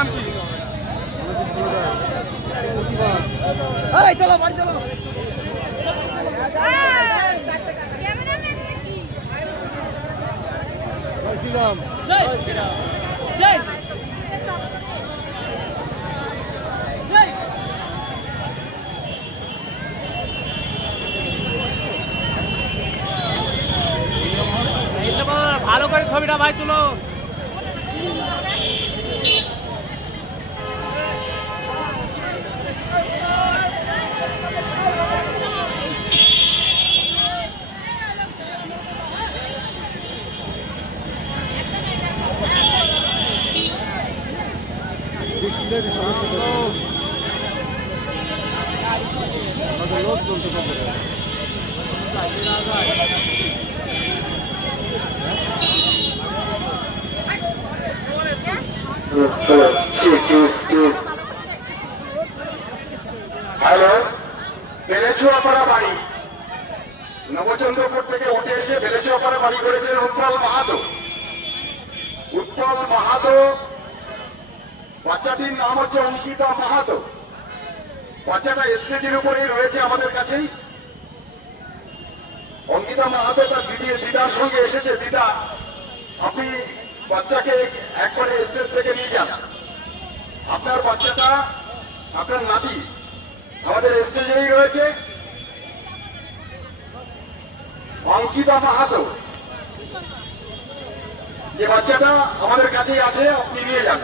নাম কি? চলো বাড়ি চলো। শ্রীরাম ভালো করে ছবিটা ভাই তুলো। লোক চলতে পারে। হ্যালো, বেলেচুয়াপাড়া বাড়ি, নবচন্দ্রপুর থেকে উঠে এসে বেলেচুয়াপাড়া বাড়ি করেছেন উৎপল মাহাতো। উৎপল মাহাতো, বাচ্চাটির নাম হচ্ছে অঙ্কিতা মাহাতো। বাচ্চাটা স্টেজের উপরেই রয়েছে আমাদের কাছেই। অঙ্কিতা মাহাতো তার দিদার সঙ্গে এসেছে। দিদা, আপনি বাচ্চাকে একবারে স্টেজ থেকে নিয়ে যান। আপনার বাচ্চাটা, আপনার নাতি আমাদের স্টেজেই রয়েছে। অঙ্কিতা মাহাতো, যে বাচ্চাটা আমাদের কাছেই আছে, আপনি নিয়ে যান।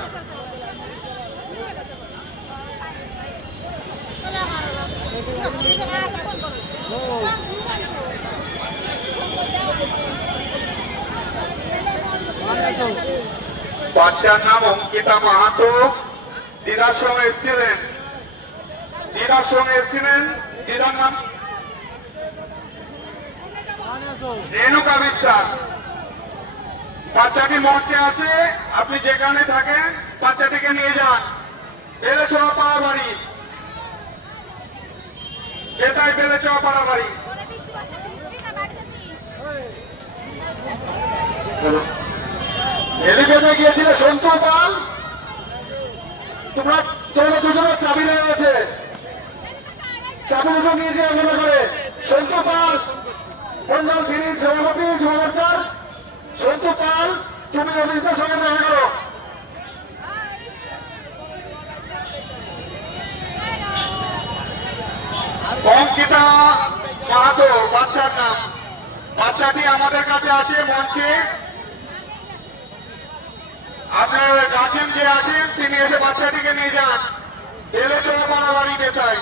বাচ্চার নাম অঙ্কিতা মাহাতো। দিদার সঙ্গে এসেছিলেন, দিদার নাম রেণুকা বিশ্বাস। বাচ্চাটি মঞ্চে আছে, আপনি যেখানে থাকেন বাচ্চাটিকে নিয়ে যান। বেলেচুয়াপাড়া বাড়ি, এটাই বেলেচুয়াপাড়া বাড়ি। হেলিপ্যাডে গিয়েছিল সন্তু পাল, তোমরা দুজনের চাবি রয়েছে, চাবি দুটো নিয়ে দিয়ে মনে করে। সন্তু পাল, মন্ডল সিরিজ সভাপতি যুব মোর্চার সন্তু পাল, তুমি অভিজিতের সঙ্গে দেখা করো। অঙ্কিতা মাহাতো বাচ্চার নাম। বাচ্চাটি আমাদের কাছে আছে মঞ্চে। আপনার গার্জেন যে আছেন তিনি এসে বাচ্চাটিকে নিয়ে যান। বেলেচুয়াপাড়া বাড়িতে চাই।